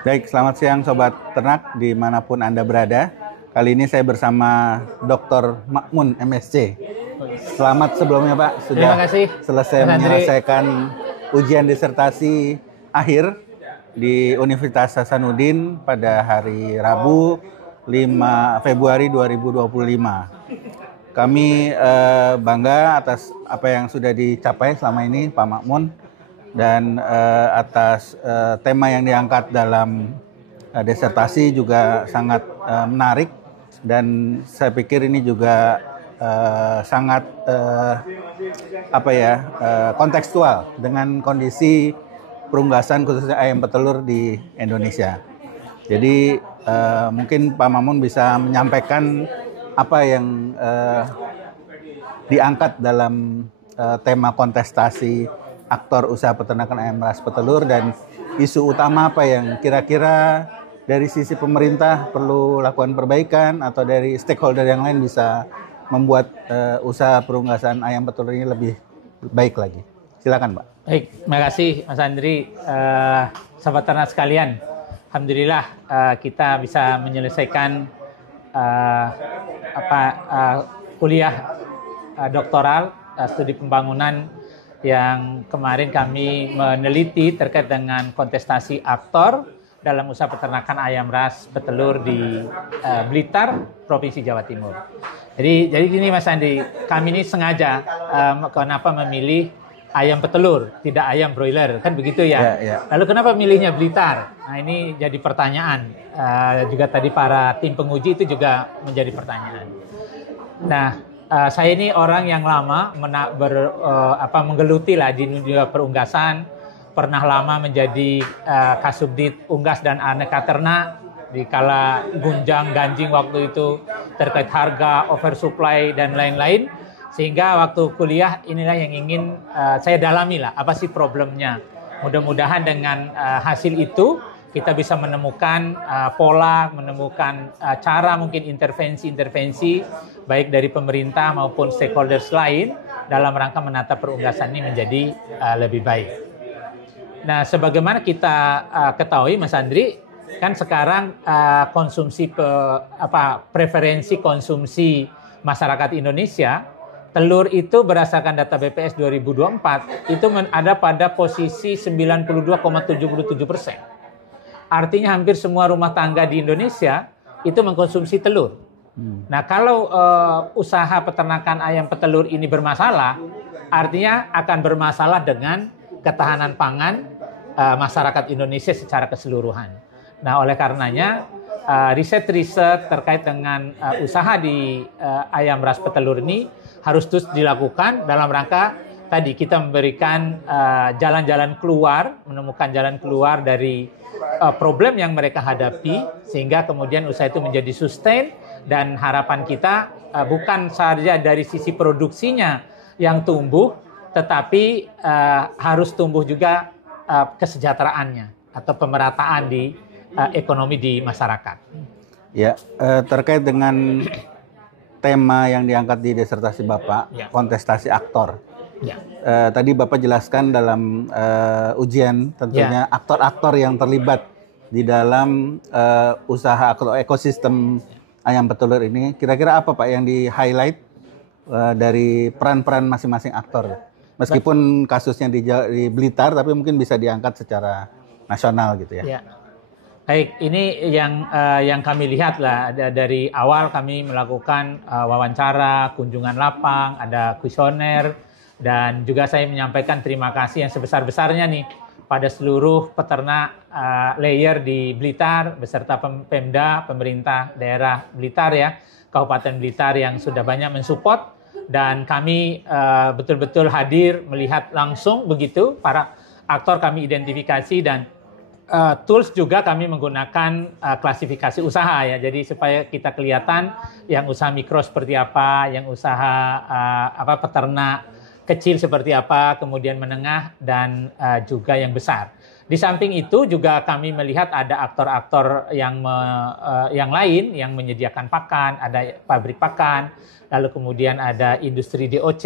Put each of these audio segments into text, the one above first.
Baik, selamat siang Sobat Ternak dimanapun Anda berada. Kali ini saya bersama Dr. Makmun, MSc. Selamat sebelumnya Pak, sudah selesai menyelesaikan ujian disertasi akhir di Universitas Hasanuddin pada hari Rabu 5 Februari 2025. Kami bangga atas apa yang sudah dicapai selama ini Pak Makmun, dan atas tema yang diangkat dalam disertasi juga sangat menarik, dan saya pikir ini juga sangat kontekstual dengan kondisi perunggasan khususnya ayam petelur di Indonesia. Jadi mungkin Pak Mamun bisa menyampaikan apa yang diangkat dalam tema kontestasi aktor usaha peternakan ayam ras petelur, dan isu utama apa yang kira-kira dari sisi pemerintah perlu lakukan perbaikan atau dari stakeholder yang lain bisa membuat usaha perunggasan ayam petelur ini lebih baik lagi. Silakan Pak. Baik, terima kasih Mas Andri. Sahabat ternak sekalian, alhamdulillah kita bisa menyelesaikan kuliah doktoral studi pembangunan yang kemarin kami meneliti terkait dengan kontestasi aktor dalam usaha peternakan ayam ras petelur di Blitar, Provinsi Jawa Timur. Jadi gini Mas Andi, kami ini sengaja kenapa memilih ayam petelur, tidak ayam broiler, kan begitu ya? Lalu kenapa milihnya Blitar? Nah ini jadi pertanyaan. Juga tadi para tim penguji itu juga menjadi pertanyaan. Nah, saya ini orang yang lama menggeluti lah di dunia perunggasan, pernah lama menjadi Kasubdit Unggas dan Aneka Ternak di kala gunjang ganjing waktu itu terkait harga, oversupply dan lain-lain, sehingga waktu kuliah inilah yang ingin saya dalami lah, apa sih problemnya. Mudah-mudahan dengan hasil itu kita bisa menemukan pola, menemukan cara mungkin intervensi baik dari pemerintah maupun stakeholders lain dalam rangka menata perunggasan ini menjadi lebih baik. Nah, sebagaimana kita ketahui Mas Andri, kan sekarang preferensi konsumsi masyarakat Indonesia, telur itu berdasarkan data BPS 2024 itu ada pada posisi 92,77%. Artinya hampir semua rumah tangga di Indonesia itu mengkonsumsi telur. Nah, kalau usaha peternakan ayam petelur ini bermasalah, artinya akan bermasalah dengan ketahanan pangan masyarakat Indonesia secara keseluruhan. Nah, oleh karenanya riset-riset terkait dengan usaha di ayam ras petelur ini harus terus dilakukan dalam rangka tadi kita memberikan jalan-jalan keluar, menemukan jalan keluar dari problem yang mereka hadapi, sehingga kemudian usaha itu menjadi sustain, dan harapan kita bukan saja dari sisi produksinya yang tumbuh, tetapi harus tumbuh juga kesejahteraannya atau pemerataan di ekonomi di masyarakat. Ya, terkait dengan tema yang diangkat di disertasi Bapak, kontestasi aktor. Tadi Bapak jelaskan dalam ujian tentunya aktor-aktor yang terlibat di dalam usaha atau ekosistem ayam petelur ini. Kira-kira apa Pak yang di-highlight dari peran-peran masing-masing aktor? Meskipun kasusnya di Blitar, tapi mungkin bisa diangkat secara nasional gitu ya. Baik, ini yang kami lihat lah dari awal kami melakukan wawancara, kunjungan lapang, ada kuesioner, dan juga saya menyampaikan terima kasih yang sebesar-besarnya nih pada seluruh peternak layer di Blitar beserta Pemda, pemerintah daerah Blitar ya, Kabupaten Blitar yang sudah banyak mensupport, dan kami betul-betul hadir melihat langsung begitu para aktor kami identifikasi, dan tools juga kami menggunakan klasifikasi usaha ya, jadi supaya kita kelihatan yang usaha mikro seperti apa, yang usaha peternak kecil seperti apa, kemudian menengah, dan juga yang besar. Di samping itu juga kami melihat ada aktor-aktor yang lain yang menyediakan pakan, ada pabrik pakan, lalu kemudian ada industri DOC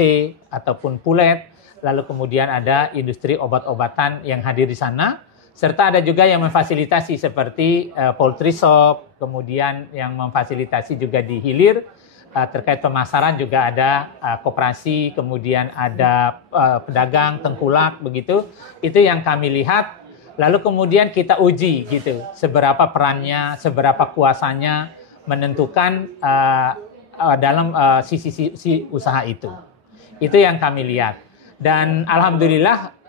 ataupun pulet, lalu kemudian ada industri obat-obatan yang hadir di sana, Serta ada juga yang memfasilitasi seperti poultry shop, kemudian yang memfasilitasi juga di hilir, terkait pemasaran juga ada koperasi, kemudian ada pedagang, tengkulak, begitu. Itu yang kami lihat, lalu kemudian kita uji gitu, seberapa perannya, seberapa kuasanya menentukan dalam sisi usaha itu. Itu yang kami lihat. Dan alhamdulillah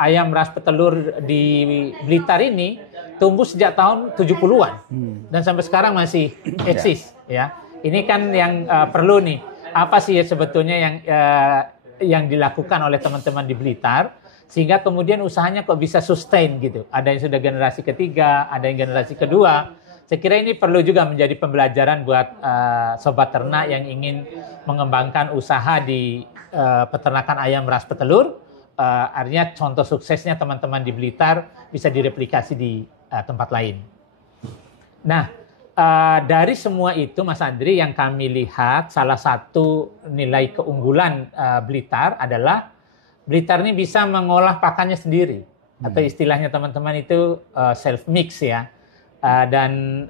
ayam ras petelur di Blitar ini tumbuh sejak tahun 70-an. Dan sampai sekarang masih eksis ya. Ini kan yang perlu nih, apa sih sebetulnya yang dilakukan oleh teman-teman di Blitar sehingga kemudian usahanya kok bisa sustain gitu. Ada yang sudah generasi ketiga, ada yang generasi kedua. Saya kira ini perlu juga menjadi pembelajaran buat sobat ternak yang ingin mengembangkan usaha di peternakan ayam ras petelur. Artinya contoh suksesnya teman-teman di Blitar bisa direplikasi di tempat lain. Nah, dari semua itu Mas Andri, yang kami lihat salah satu nilai keunggulan Blitar adalah Blitar ini bisa mengolah pakannya sendiri. Atau istilahnya teman-teman itu self-mix ya. Dan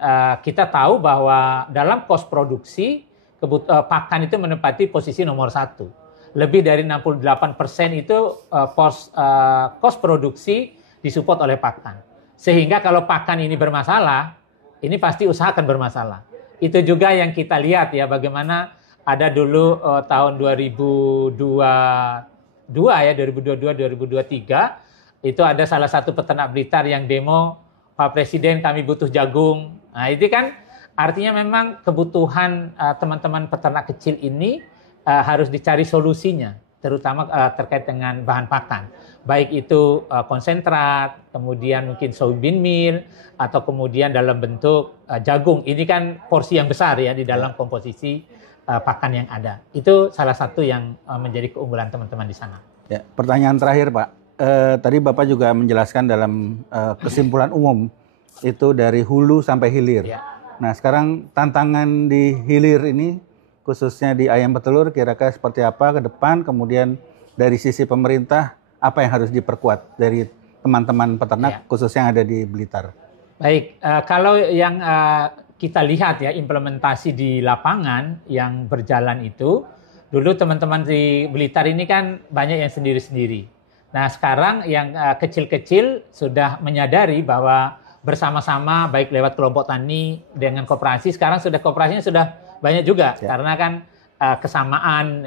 kita tahu bahwa dalam kos produksi, pakan itu menempati posisi nomor 1. Lebih dari 68% itu kos produksi disupport oleh pakan. Sehingga kalau pakan ini bermasalah, ini pasti usaha akan bermasalah. Itu juga yang kita lihat ya, bagaimana ada dulu tahun 2022-2023, itu ada salah satu peternak Blitar yang demo, Pak Presiden kami butuh jagung. Nah itu kan artinya memang kebutuhan teman-teman peternak kecil ini harus dicari solusinya, terutama terkait dengan bahan pakan. Baik itu konsentrat, kemudian mungkin soybean meal, atau kemudian dalam bentuk jagung. Ini kan porsi yang besar ya di dalam komposisi pakan yang ada. Itu salah satu yang menjadi keunggulan teman-teman di sana. Ya, pertanyaan terakhir Pak. Tadi Bapak juga menjelaskan dalam kesimpulan umum itu dari hulu sampai hilir. Ya. Nah sekarang tantangan di hilir ini, khususnya di ayam petelur, kira-kira seperti apa ke depan? Kemudian dari sisi pemerintah, apa yang harus diperkuat dari teman-teman peternak khususnya yang ada di Blitar? Baik, kalau yang kita lihat ya implementasi di lapangan yang berjalan itu, dulu teman-teman di Blitar ini kan banyak yang sendiri-sendiri. Nah sekarang yang kecil-kecil sudah menyadari bahwa bersama-sama baik lewat kelompok tani dengan koperasi, sekarang sudah kooperasinya sudah banyak juga karena kan kesamaan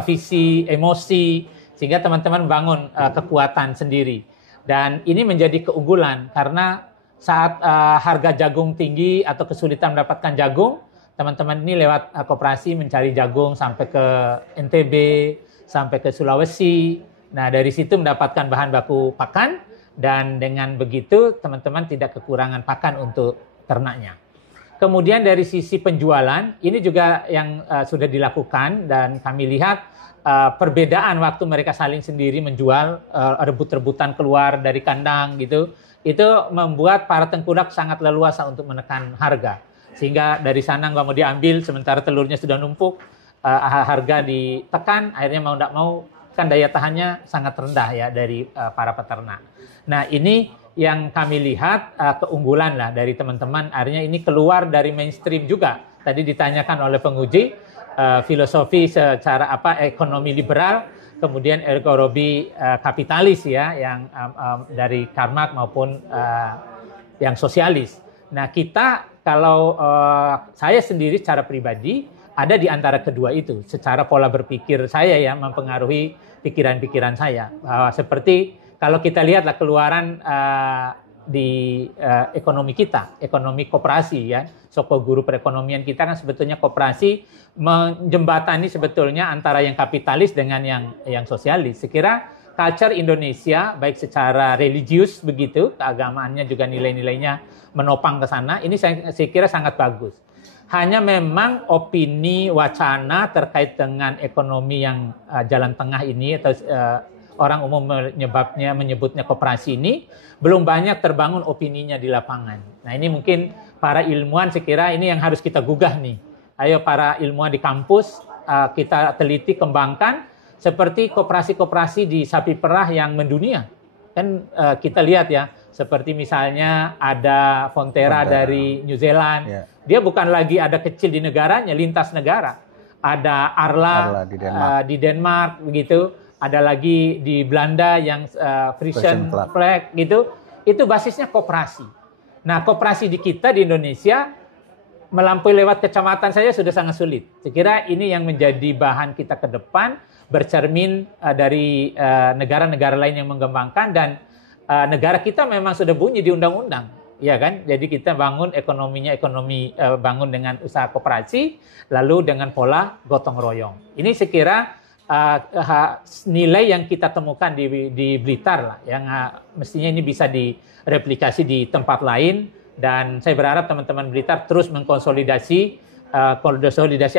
visi, emosi, sehingga teman-teman bangun kekuatan sendiri. Dan ini menjadi keunggulan karena saat harga jagung tinggi atau kesulitan mendapatkan jagung, teman-teman ini lewat koperasi mencari jagung sampai ke NTB, sampai ke Sulawesi. Nah dari situ mendapatkan bahan baku pakan, dan dengan begitu teman-teman tidak kekurangan pakan untuk ternaknya. Kemudian dari sisi penjualan, ini juga yang sudah dilakukan dan kami lihat perbedaan waktu mereka saling sendiri menjual, rebut-rebutan keluar dari kandang gitu, itu membuat para tengkulak sangat leluasa untuk menekan harga. Sehingga dari sana nggak mau diambil, sementara telurnya sudah numpuk, harga ditekan, akhirnya mau nggak mau, kan daya tahannya sangat rendah ya dari para peternak. Nah ini yang kami lihat keunggulan lah dari teman-teman, artinya ini keluar dari mainstream juga. Tadi ditanyakan oleh penguji filosofi secara ekonomi liberal, kemudian ekonomi kapitalis ya, yang dari Karl Marx maupun yang sosialis. Nah kita kalau saya sendiri secara pribadi ada di antara kedua itu, secara pola berpikir saya ya mempengaruhi pikiran-pikiran saya. Seperti kalau kita lihatlah keluaran di ekonomi kita, ekonomi koperasi ya, soko guru perekonomian kita kan sebetulnya koperasi menjembatani sebetulnya antara yang kapitalis dengan yang sosialis. Sekira culture Indonesia baik secara religius begitu, keagamaannya juga nilai-nilainya menopang ke sana, ini saya kira sangat bagus. Hanya memang opini wacana terkait dengan ekonomi yang jalan tengah ini atau orang umum menyebutnya koperasi ini belum banyak terbangun opininya di lapangan. Nah ini mungkin para ilmuwan saya kira ini yang harus kita gugah nih. Ayo para ilmuwan di kampus kita teliti kembangkan seperti koperasi-koperasi di sapi perah yang mendunia. Kan kita lihat ya, seperti misalnya ada Fonterra dari New Zealand, dia bukan lagi ada kecil di negaranya, lintas negara. Ada Arla di Denmark begitu, ada lagi di Belanda yang Frisian Flag gitu. Itu basisnya koperasi. Nah, koperasi di kita di Indonesia melampaui lewat kecamatan saja sudah sangat sulit. Saya kira ini yang menjadi bahan kita ke depan, bercermin dari negara-negara lain yang mengembangkan, dan negara kita memang sudah bunyi di undang-undang, ya kan? Jadi kita bangun ekonominya bangun dengan usaha koperasi, lalu dengan pola gotong royong. Ini saya kira nilai yang kita temukan di Blitar lah, yang mestinya ini bisa direplikasi di tempat lain, dan saya berharap teman-teman Blitar terus mengkonsolidasi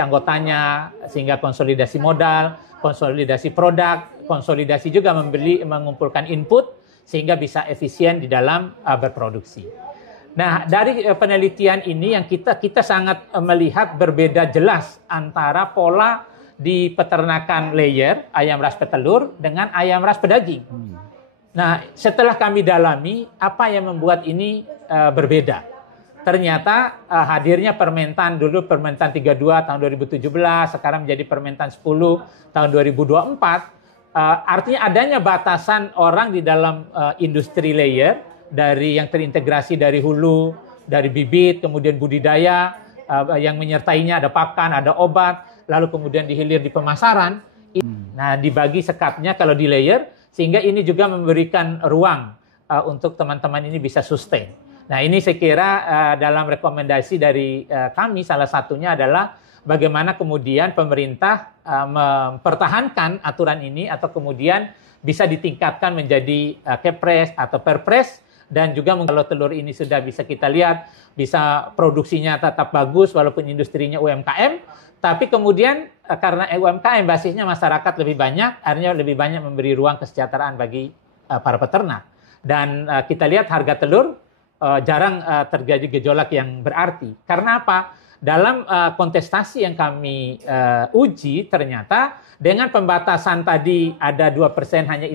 anggotanya, sehingga konsolidasi modal, konsolidasi produk, konsolidasi juga mengumpulkan input, sehingga bisa efisien di dalam berproduksi. Nah, dari penelitian ini yang kita sangat melihat berbeda jelas antara pola di peternakan layer, ayam ras petelur, dengan ayam ras pedaging. Nah, setelah kami dalami, apa yang membuat ini berbeda? Ternyata hadirnya Permentan, dulu Permentan 32 tahun 2017, sekarang menjadi Permentan 10 tahun 2024, artinya adanya batasan orang di dalam industri layer, dari yang terintegrasi dari hulu, dari bibit, kemudian budidaya, yang menyertainya ada pakan, ada obat, lalu kemudian dihilir di pemasaran. Nah, dibagi sekatnya kalau di layer, sehingga ini juga memberikan ruang untuk teman-teman ini bisa sustain. Nah, ini saya kira dalam rekomendasi dari kami, salah satunya adalah bagaimana kemudian pemerintah mempertahankan aturan ini, atau kemudian bisa ditingkatkan menjadi Kepres atau Perpres, dan juga kalau telur ini sudah bisa kita lihat, bisa produksinya tetap bagus walaupun industrinya UMKM, tapi kemudian karena UMKM basisnya masyarakat lebih banyak, artinya lebih banyak memberi ruang kesejahteraan bagi para peternak. Dan kita lihat harga telur jarang terjadi gejolak yang berarti. Karena apa? Dalam kontestasi yang kami uji, ternyata dengan pembatasan tadi ada 2% hanya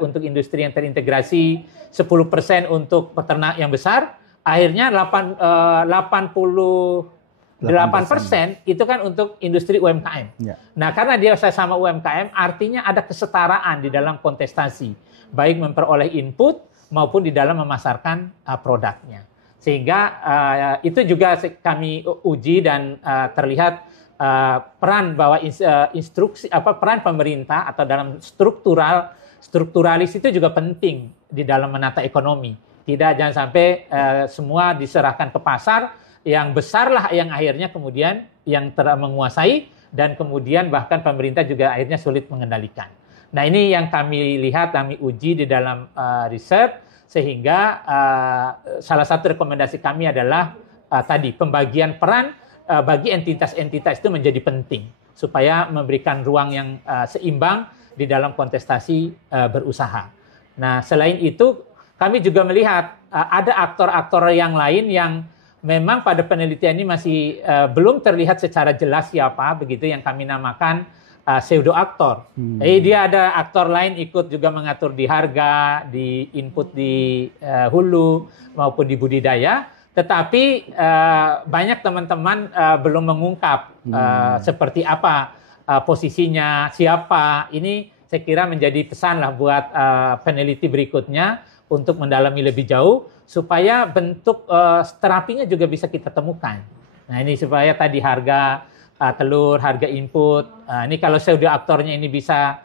untuk industri yang terintegrasi, 10% untuk peternak yang besar, akhirnya 88% itu kan untuk industri UMKM. Ya. Nah, karena dia sama UMKM, artinya ada kesetaraan di dalam kontestasi, baik memperoleh input maupun di dalam memasarkan produknya. Sehingga itu juga kami uji, dan terlihat peran bahwa peran pemerintah atau dalam strukturalis itu juga penting di dalam menata ekonomi. Jangan sampai semua diserahkan ke pasar, yang besarlah yang akhirnya kemudian yang menguasai, dan kemudian bahkan pemerintah juga akhirnya sulit mengendalikan. Nah, ini yang kami lihat, kami uji di dalam riset, sehingga salah satu rekomendasi kami adalah tadi pembagian peran bagi entitas-entitas itu menjadi penting, supaya memberikan ruang yang seimbang di dalam kontestasi berusaha. Nah, selain itu kami juga melihat ada aktor-aktor yang lain yang memang pada penelitian ini masih belum terlihat secara jelas siapa, begitu, yang kami namakan pseudo aktor. Jadi dia ada aktor lain ikut juga mengatur di harga, di input di hulu maupun di budidaya, tetapi banyak teman-teman belum mengungkap seperti apa posisinya, siapa. Ini saya kira menjadi pesan lah buat peneliti berikutnya untuk mendalami lebih jauh, supaya bentuk terapinya juga bisa kita temukan. Nah, ini supaya tadi harga telur, harga input, ini kalau pseudo aktornya ini bisa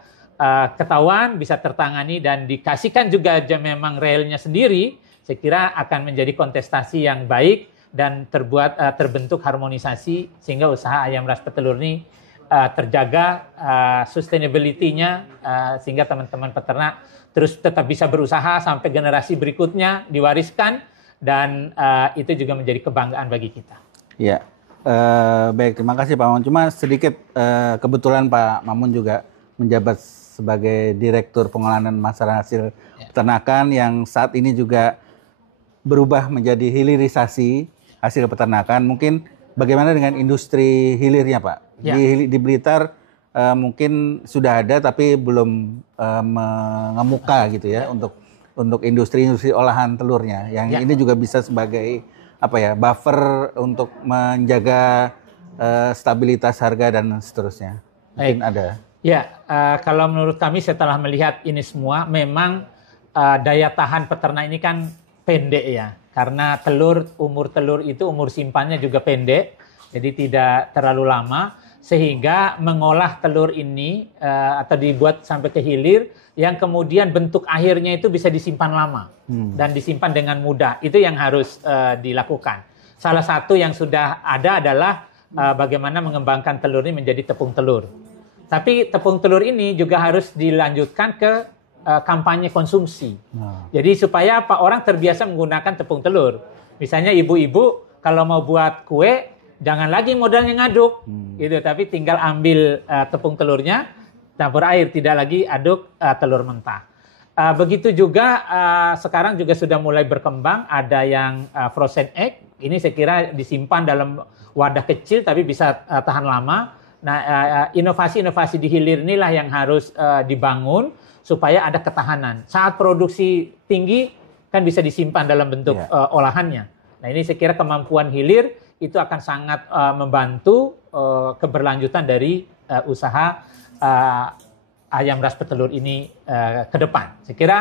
ketahuan, bisa tertangani, dan dikasihkan juga memang realnya sendiri, saya kira akan menjadi kontestasi yang baik, dan terbentuk harmonisasi, sehingga usaha ayam ras petelur ini terjaga sustainability-nya, sehingga teman-teman peternak terus tetap bisa berusaha sampai generasi berikutnya diwariskan, dan itu juga menjadi kebanggaan bagi kita. Ya. Baik, terima kasih Pak Mamun. Cuma sedikit kebetulan Pak Mamun juga menjabat sebagai Direktur Pengolahan Masalah Hasil Peternakan, yang saat ini juga berubah menjadi hilirisasi hasil peternakan. Mungkin bagaimana dengan industri hilirnya Pak? Ya. Di Blitar mungkin sudah ada tapi belum mengemuka gitu ya untuk untuk industri-industri olahan telurnya. Yang ini juga bisa sebagai buffer untuk menjaga stabilitas harga dan seterusnya. Mungkin ada. Ya, kalau menurut kami setelah melihat ini semua, memang daya tahan peternak ini kan pendek ya. Karena umur telur itu umur simpannya juga pendek, jadi tidak terlalu lama. Sehingga mengolah telur ini atau dibuat sampai ke hilir, yang kemudian bentuk akhirnya itu bisa disimpan lama dan disimpan dengan mudah. Itu yang harus dilakukan. Salah satu yang sudah ada adalah bagaimana mengembangkan telur ini menjadi tepung telur. Tapi tepung telur ini juga harus dilanjutkan ke kampanye konsumsi. Jadi supaya orang terbiasa menggunakan tepung telur. Misalnya ibu-ibu kalau mau buat kue, jangan lagi modalnya ngaduk, gitu. Tapi tinggal ambil tepung telurnya, campur air, tidak lagi aduk telur mentah. Begitu juga sekarang juga sudah mulai berkembang, ada yang frozen egg. Ini saya kira disimpan dalam wadah kecil tapi bisa tahan lama. Nah, inovasi-inovasi di hilir inilah yang harus dibangun supaya ada ketahanan. Saat produksi tinggi kan bisa disimpan dalam bentuk olahannya. Nah, ini saya kira kemampuan hilir itu akan sangat membantu keberlanjutan dari usaha ayam ras petelur ini ke depan. Saya kira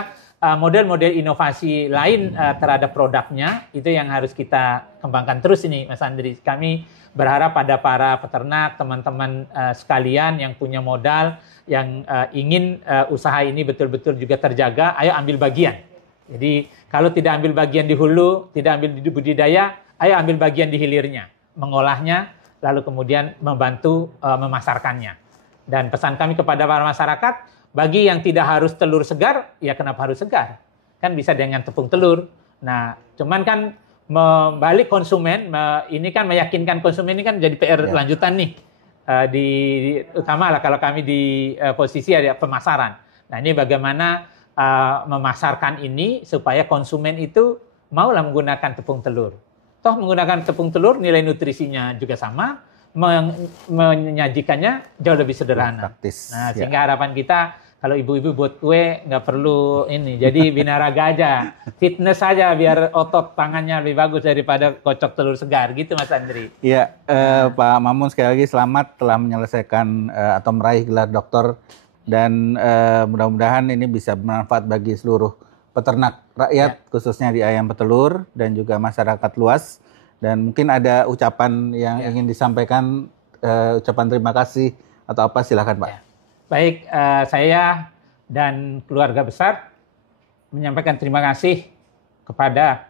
model-model inovasi lain terhadap produknya itu yang harus kita kembangkan terus ini, Mas Andri. Kami berharap pada para peternak, teman-teman sekalian yang punya modal, yang ingin usaha ini betul-betul juga terjaga, ayo ambil bagian. Jadi kalau tidak ambil bagian di hulu, tidak ambil di budidaya, ayo ambil bagian di hilirnya, mengolahnya, lalu kemudian membantu memasarkannya. Dan pesan kami kepada para masyarakat, bagi yang tidak harus telur segar, ya kenapa harus segar? Kan bisa dengan tepung telur. Nah, cuman kan membalik konsumen, ini kan meyakinkan konsumen ini kan jadi PR lanjutan nih. Utama lah kalau kami di posisi ada pemasaran. Nah, ini bagaimana memasarkan ini supaya konsumen itu maulah menggunakan tepung telur. Toh menggunakan tepung telur nilai nutrisinya juga sama, menyajikannya jauh lebih sederhana. Praktis. Nah, sehingga harapan kita kalau ibu-ibu buat kue nggak perlu ini, jadi binaraga aja, fitness aja biar otot tangannya lebih bagus daripada kocok telur segar, gitu Mas Andri. Iya, Pak Mamun sekali lagi selamat telah menyelesaikan atau meraih gelar doktor dan mudah-mudahan ini bisa bermanfaat bagi seluruh peternak rakyat khususnya di ayam petelur dan juga masyarakat luas. Dan mungkin ada ucapan yang ingin disampaikan, ucapan terima kasih atau apa, silakan Pak. Baik, saya dan keluarga besar menyampaikan terima kasih kepada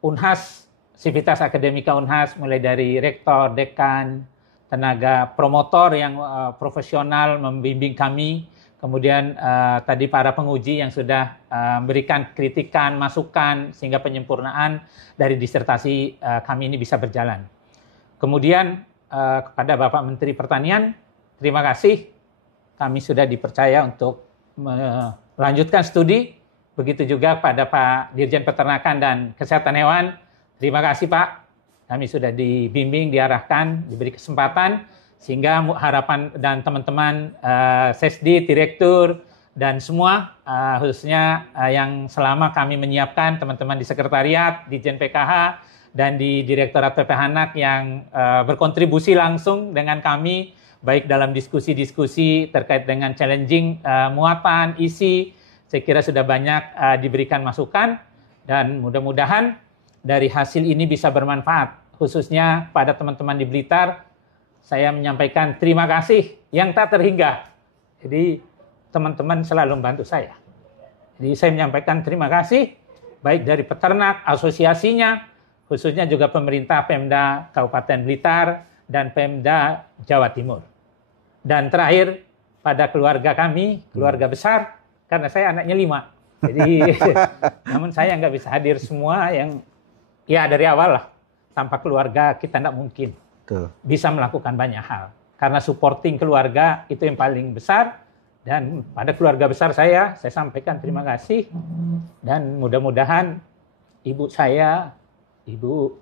Unhas, Sivitas Akademika Unhas, mulai dari rektor, dekan, tenaga promotor yang profesional membimbing kami, kemudian tadi para penguji yang sudah memberikan kritikan, masukan, sehingga penyempurnaan dari disertasi kami ini bisa berjalan. Kemudian kepada Bapak Menteri Pertanian, terima kasih. Kami sudah dipercaya untuk melanjutkan studi. Begitu juga pada Pak Dirjen Peternakan dan Kesehatan Hewan. Terima kasih Pak. Kami sudah dibimbing, diarahkan, diberi kesempatan. Sehingga harapan dan teman-teman Sesdi, Direktur, dan semua khususnya yang selama kami menyiapkan teman-teman di Sekretariat, di Jen PKH, dan di Direktorat PPHNAK yang berkontribusi langsung dengan kami, baik dalam diskusi-diskusi terkait dengan challenging muatan, isi, saya kira sudah banyak diberikan masukan, dan mudah-mudahan dari hasil ini bisa bermanfaat, khususnya pada teman-teman di Blitar. Saya menyampaikan terima kasih yang tak terhingga. Jadi teman-teman selalu membantu saya. Jadi saya menyampaikan terima kasih, baik dari peternak, asosiasinya, khususnya juga pemerintah Pemda Kabupaten Blitar, dan Pemda Jawa Timur. Dan terakhir, pada keluarga kami, keluarga besar, karena saya anaknya 5. Jadi, namun saya nggak bisa hadir semua yang, ya dari awal lah, tanpa keluarga kita nggak mungkin bisa melakukan banyak hal. Karena supporting keluarga itu yang paling besar, dan pada keluarga besar saya sampaikan terima kasih, dan mudah-mudahan ibu saya, ibu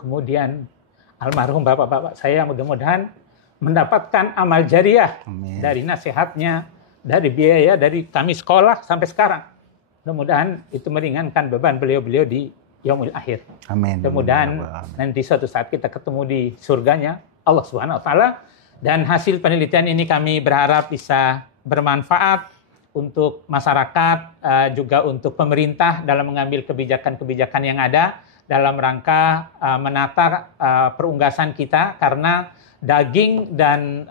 kemudian almarhum bapak-bapak saya mudah-mudahan mendapatkan amal jariah. Amin. Dari nasihatnya, dari biaya, dari kami sekolah sampai sekarang. Mudah-mudahan itu meringankan beban beliau-beliau di yaumul akhir. Amin. Kemudian nanti suatu saat kita ketemu di surganya Allah Subhanahu wa taala, dan hasil penelitian ini kami berharap bisa bermanfaat untuk masyarakat, juga untuk pemerintah dalam mengambil kebijakan-kebijakan yang ada dalam rangka menata perunggasan kita, karena daging dan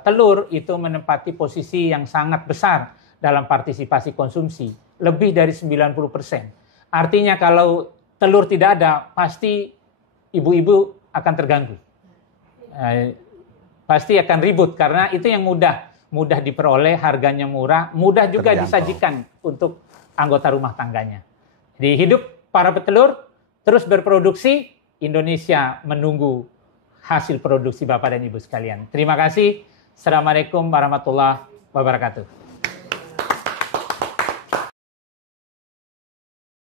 telur itu menempati posisi yang sangat besar dalam partisipasi konsumsi, lebih dari 90%. Artinya kalau telur tidak ada, pasti ibu-ibu akan terganggu. Pasti akan ribut, karena itu yang mudah diperoleh, harganya murah, mudah juga disajikan untuk anggota rumah tangganya. Jadi hidup para petelur, terus berproduksi, Indonesia menunggu hasil produksi Bapak dan Ibu sekalian. Terima kasih. Assalamualaikum warahmatullahi wabarakatuh.